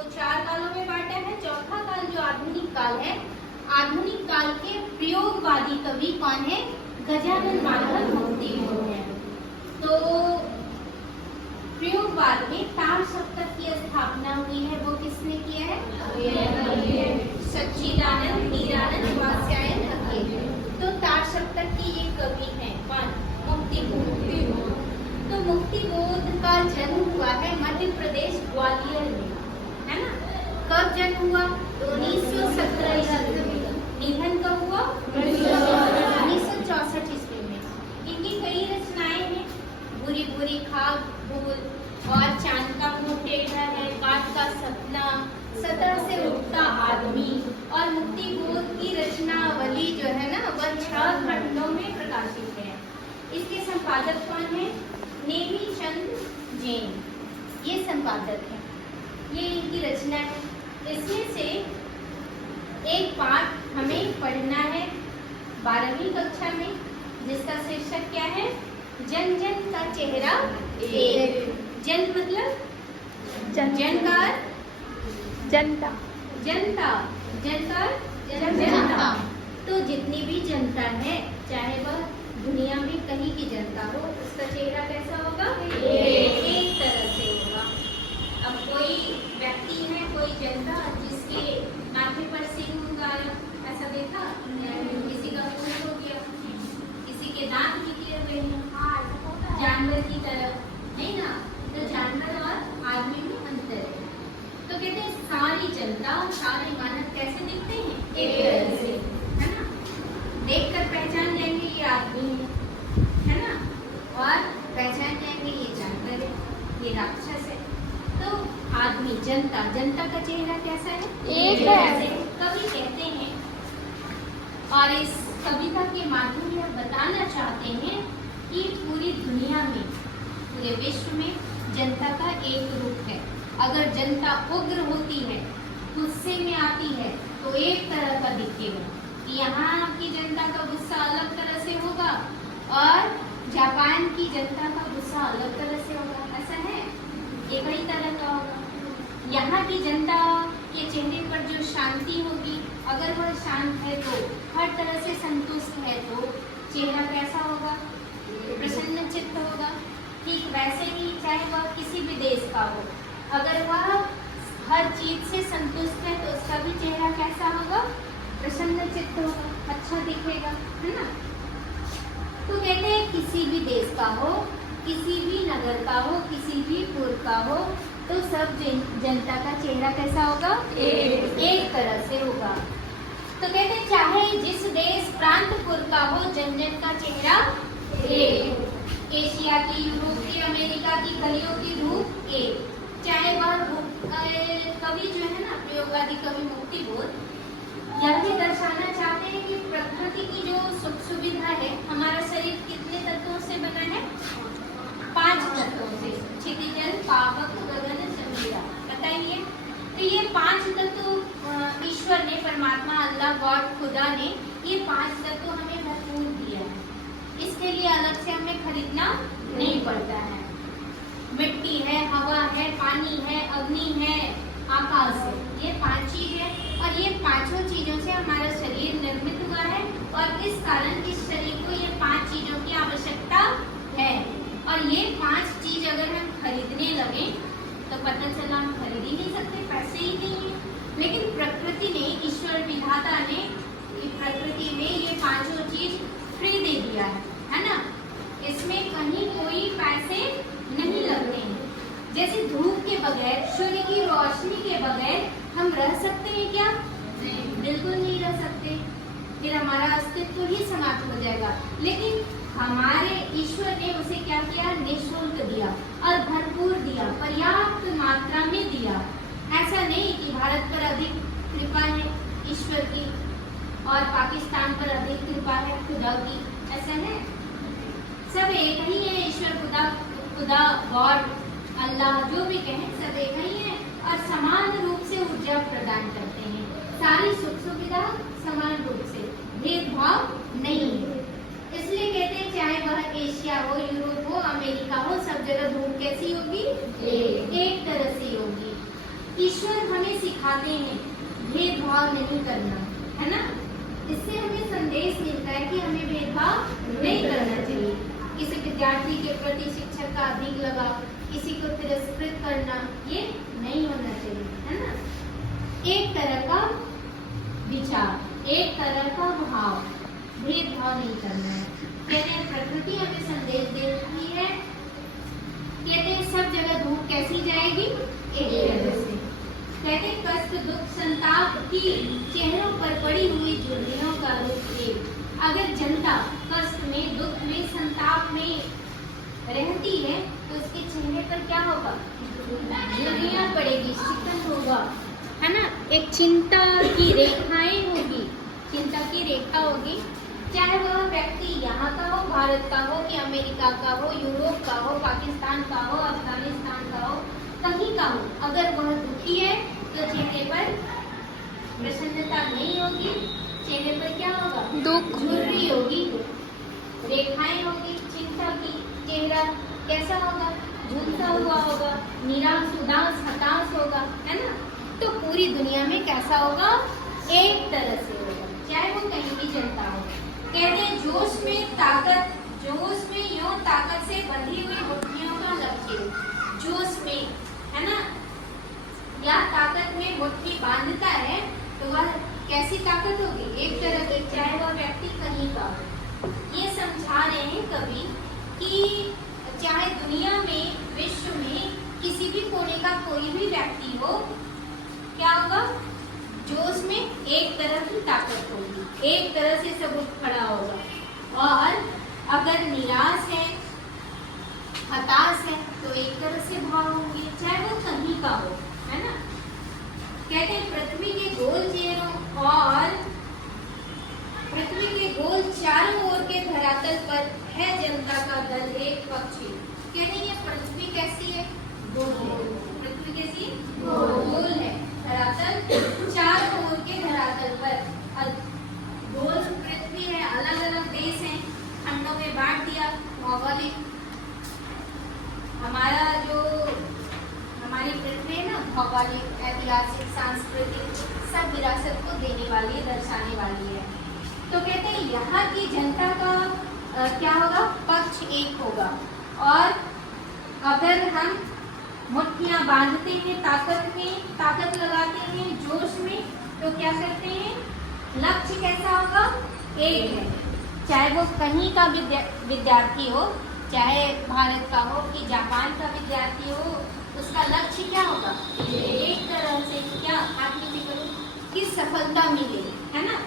को 4 कालों में बांटा है। चौथा काल जो आधुनिक काल है, आधुनिक काल के प्रयोगवादी कवि कौन है? गजानन माधव मुक्तिबोध है। तो प्रयोगवाद में तार सप्तक की स्थापना हुई है, वो किसने किया है? सच्चिदानंद नीरानंद वात्स्यायन अकेले। तो तार सप्तक की ये कवि है कौन? मुक्तिबोध। तो मुक्तिबोध का जन्म हुआ है मध्य प्रदेश ग्वालियर में, है ना? कब जन्म हुआ? 1917 में। निधन कब हुआ? 1964 ईस्वी में। इनकी कई रचनाएं हैं, बुरी बुरी खाक भूल और चांद का मुंह टेढ़ा है, बात का सपना, सतह से उठता आदमी और मुक्तिबोध की रचनावली जो है ना वह 6 खंडों में प्रकाशित है। इसके संपादक कौन है? नेमी चंद जैन, ये संपादक है, ये इनकी रचना है। इसमें से एक पाठ हमें पढ़ना है 12वीं कक्षा में, जिसका शीर्षक क्या है? जन जन का चेहरा एक। जन मतलब जनकार, जनता, जनता, जनकार, जनता। तो जितनी भी जनता है, चाहे वह दुनिया में कहीं की जनता हो, उसका चेहरा कैसा होगा? एक तरह से होगा। अब कोई व्यक्ति है, कोई जनता जिसके माथे पर सिंह गाया, ऐसा देखा? किसी का खून हो गया, किसी के दांत निकले हुए हैं, जानवर की तरह, नहीं ना? तो जानवर और आदमी में अंतर है। तो कहते हैं सारी जनता और सारे मानव कैसे दिखते हैं? एक तरह से, है ना? देखकर पहचान जाएंगे ये आदमी है ना, और पहचान जाएंगे ये जानवर है, ये राक्षस है। तो आदमी, जनता, जनता का चेहरा कैसा है? एक है। कवि कहते हैं, और इस कविता के माध्यम में बताना चाहते हैं कि पूरी दुनिया में, पूरे विश्व में जनता का एक रूप है। अगर जनता उग्र होती है, गुस्से में आती है, तो एक तरह का दिखेगा। यहाँ की जनता का गुस्सा अलग तरह से होगा और जापान की जनता का गुस्सा अलग तरह से होगा, ऐसा है? ये कई तरह का होगा। यहाँ की जनता के चेहरे पर जो शांति होगी, अगर वह शांत है तो हर तरह से संतुष्ट है, तो चेहरा कैसा होगा? प्रसन्न चित्त होगा। ठीक वैसे ही चाहे वह किसी भी देश का हो, अगर वह हर चीज से संतुष्ट है तो उसका भी चेहरा कैसा होगा? प्रसन्न चित्त होगा, अच्छा दिखेगा, है ना? तो कहते हैं किसी भी देश का हो, किसी भी नगर का हो, किसी भी पुर का हो, तो सब जनता का चेहरा कैसा होगा? एक तरह से होगा। तो कहते हैं चाहे जिस देश प्रांत पुर का हो, जन जन का चेहरा एक। एशिया की, यूरोप की, अमेरिका की गलियों की धूप एक। चाहे वह कवि जो है ना, प्रयोगवादी कवि मुक्तिबोध, यह भी दर्शाना चाहते हैं कि प्रकृति की जो सुख सुविधा है, हमारा शरीर कितने तत्वों से बना है? 5 तत्वों से, क्षितिज, पावक, गगन, चंद्रिका, बताइए। तो ये 5 तत्व ईश्वर ने, परमात्मा, अल्लाह, गॉड, खुदा ने ये 5 तत्व हमें भरपूर दिया है। इसके लिए अलग से हमें खरीदना नहीं पड़ता है। मिट्टी है, हवा है, पानी है, अग्नि है, आकाश है, ये 5 चीज है और ये 5 चीजों से हमारा शरीर निर्मित हुआ है और इस कारण इस शरीर को ये 5 चीजों की आवश्यकता है। और ये 5 चीज अगर हम खरीदने लगे तो पता चला हम खरीद ही नहीं सकते, पैसे ही नहीं है। लेकिन प्रकृति ने, ईश्वर विधाता ने प्रकृति में ये 5 चीज फ्री दे दिया है ना? इसमें कहीं कोई पैसे नहीं लगते हैं। जैसे धूप के बगैर, सूर्य की रोशनी के बगैर हम रह सकते हैं क्या? बिल्कुल नहीं रह सकते, फिर हमारा अस्तित्व ही समाप्त हो जाएगा। लेकिन हमारे ईश्वर ने उसे क्या किया? निःशुल्क दिया और भरपूर दिया, पर्याप्त मात्रा में दिया। ऐसा नहीं कि भारत पर अधिक कृपा है ईश्वर की और पाकिस्तान पर अधिक कृपा है खुदा की, ऐसा है? सब एक ही है, ईश्वर, खुदा, गॉड, अल्लाह, जो भी कहें, सब एक ही है और समान रूप से ऊर्जा प्रदान करते हैं। सारी सुख सुविधा समान रूप से, भेदभाव नहीं है। इसलिए कहते हैं चाहे वह एशिया हो, यूरोप हो, अमेरिका हो, सब जगह धूप कैसी होगी? एक तरह से होगी। ईश्वर हमें सिखाते हैं भेदभाव नहीं करना, है ना। इससे हमें संदेश मिलता है कि हमें भेदभाव नहीं करना चाहिए। किसी विद्यार्थी के प्रति शिक्षक का अधिक लगाव, किसी को तिरस्कृत करना, ये नहीं होना चाहिए, है ना। एक तरह का विचार, एक तरह का भाव, भेदभाव नहीं करना है। कहते हैं प्रकृति हमें संदेश देती है, कहते हैं सब जगह धूप कैसी जाएगी, एक तरह से। कहते हैं कष्ट दुख संताप की चेहरों पर पड़ी हुई झुर्रियों का रूप एक। अगर जनता कष्ट में, दुख में, संताप में रहती है तो उसके चेहरे पर क्या होगा, झुर्रियां पड़ेगी, शिकन होगा, है ना। एक चिंता की रेखाएं होगी, चिंता की रेखा होगी। चाहे वह व्यक्ति यहाँ का हो, भारत का हो कि अमेरिका का हो, यूरोप का हो, पाकिस्तान का हो, अफगानिस्तान का हो, कहीं का हो, अगर वह दुखी है तो चेहरे पर प्रसन्नता नहीं होगी, चेहरे पर क्या होगा, दुख, झुर्री होगी, रेखाएं होगी चिंता की। चेहरा कैसा होगा, झुलसा हुआ होगा, निराश, उदास, हताश होगा, है ना। तो पूरी दुनिया में कैसा होगा, एक तरह से होगा, चाहे वो कहीं भी जनता हो। कहते हैं जोश में ताकत, जोश में यूं ताकत से बंधी हुई मुट्ठियों का लक्ष्य, जोश में, है ना, या ताकत में मुट्ठी बांधता है तो वह कैसी ताकत होगी, एक तरह की, चाहे वह व्यक्ति कहीं का हो। ये समझा रहे हैं कवि कि चाहे दुनिया में, विश्व में किसी भी कोने का कोई भी व्यक्ति हो, क्या होगा, जोश में एक तरह की ताकत होगी, एक तरह से सब उठ खड़ा होगा। और अगर निराश है, हताश है तो एक तरह से भाव होंगे, चाहे वो कहीं का हो, है ना। कहते हैं पृथ्वी के गोल चेहरों और पृथ्वी के गोल चारों ओर के धरातल पर है जनता का दल एक पक्षी। कहते हैं ये पृथ्वी कैसी है, गोल। पृथ्वी कैसी है, गोल है, धरातल चारों ओर के धरातल पर गोल पृथ्वी है, अलग अलग देश हैं, खंडों में बांट दिया। भौगोलिक हमारा जो हमारी पृथ्वी है ना, भौगोलिक, ऐतिहासिक, सांस्कृतिक सब विरासत को देने वाली है, दर्शाने वाली है। तो कहते हैं यहाँ की जनता का क्या होगा, पक्ष एक होगा। और अगर हम मुट्ठियाँ बांधते हैं, ताकत में ताकत लगाते हैं, जोश में, तो क्या करते हैं, लक्ष्य कैसा होगा, एक है। चाहे वो कहीं का विद्यार्थी हो, चाहे भारत का हो कि जापान का विद्यार्थी हो, उसका लक्ष्य क्या होगा, एक तरह से, क्या हाथ नीचे करो, कि सफलता मिले, है ना।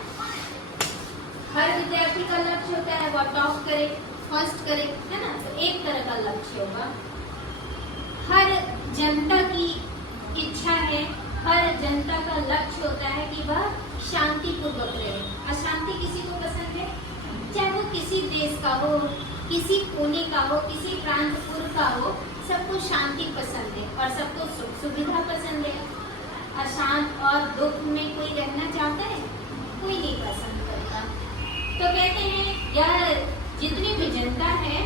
हर विद्यार्थी का लक्ष्य होता है वो टॉप करे, फर्स्ट करे, है ना। तो एक तरह का लक्ष्य होगा। हर जनता की इच्छा है, हर जनता का लक्ष्य होता है कि वह शांतिपूर्वक रहे। अशांति किसी को पसंद है, चाहे वो किसी देश का हो, किसी कोने का हो, किसी प्रांतपुर का हो, सबको शांति पसंद है और सबको सुख सुविधा पसंद है। अशांत और दुख में कोई रहना चाहता है, कोई नहीं पसंद करता। तो कहते हैं यह जितनी भी जनता है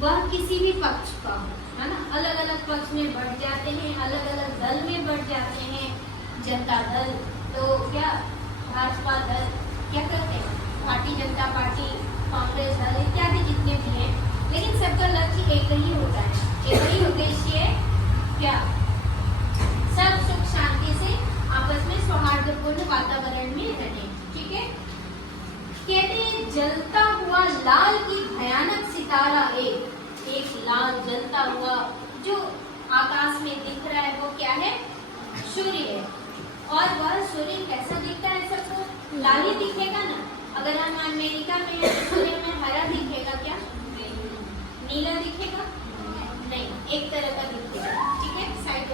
वह किसी भी पक्ष का हो, है ना, अलग अलग पक्ष में बढ़ जाते हैं, अलग अलग दल में बढ़ जाते हैं। जनता दल, तो क्या भाजपा दल, क्या करते हैं, भारतीय जनता पार्टी, कांग्रेस दल इत्यादि जितने भी हैं, लेकिन सबका लक्ष्य एक ही होता है, एक ही उद्देश्य है, क्या, सब सुख शांति से आपस में सौहार्दपूर्ण वातावरण में रहें, ठीक है। कहते हैं जलता हुआ लाल की भयानक सितारा, एक लाल जलता हुआ जो आकाश में दिख रहा है वो क्या है, सूर्य है। और वह सूर्य कैसा दिखता है, सबको लाल ही दिखेगा ना। अगर हम अमेरिका में हैं तो सूर्य में हरा दिखेगा क्या, नीला दिखेगा नहीं, एक तरह का दिखेगा, ठीक है, साइड।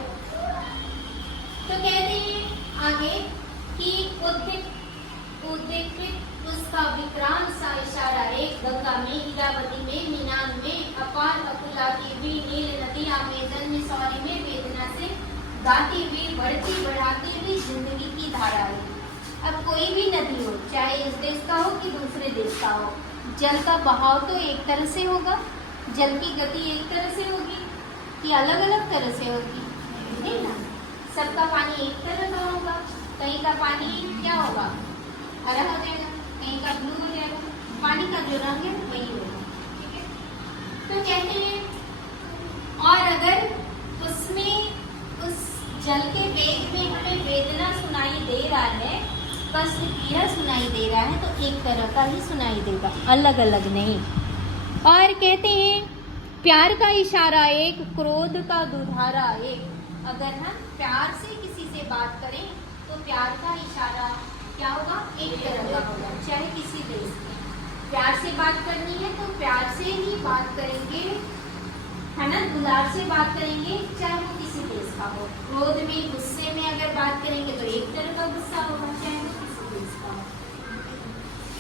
तो कहते हैं आगे कि उद्दीपित उसका विक्रांत सा इशारा, एक गंगा में, इरावती में, मीनान में, अपार अकुलाती हुई नील नदियां में, जन्म सौरी में वेदना से गाती हुई, बढ़ती बढ़ाती हुई जिंदगी की धाराएं। अब कोई भी नदी हो, चाहे इस देश का हो कि दूसरे देश का हो, जल का बहाव तो एक तरह से होगा, जल की गति एक तरह से होगी कि अलग अलग तरह से होगी, नहीं ना। सबका पानी एक तरह का होगा, कहीं का पानी क्या होगा, हरा हो जाएगा, कहीं का ब्लू हो जाएगा, पानी का जो रंग है वही होगा। ठीक है, तो कहते हैं और अगर उसमें उस जल के वेग में हमें वेदना सुनाई दे रहा है, कष्ट पीड़ा सुनाई दे रहा है, तो एक तरह का ही सुनाई देगा, अलग अलग नहीं। और कहते हैं प्यार का इशारा एक, क्रोध का दुधारा एक। अगर हम प्यार से किसी से बात करें तो प्यार का इशारा क्या होगा, एक तरह का होगा, चाहे किसी देश में प्यार से बात करनी है तो प्यार से ही बात करेंगे, है ना, दुलार से बात करेंगे, चाहे वो किसी देश का हो। क्रोध में, गुस्से में अगर बात करेंगे तो एक तरह का गुस्सा होगा, चाहे वो किसी देश का हो।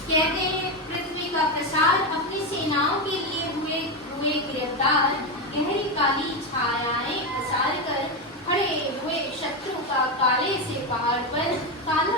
कहते हैं पृथ्वी का प्रसार अपनी सेनाओं के लिए हुए गिरफ्तार, गहरी काली छायाएं पसार कर खड़े हुए शत्रु का काले से पहाड़ पर काला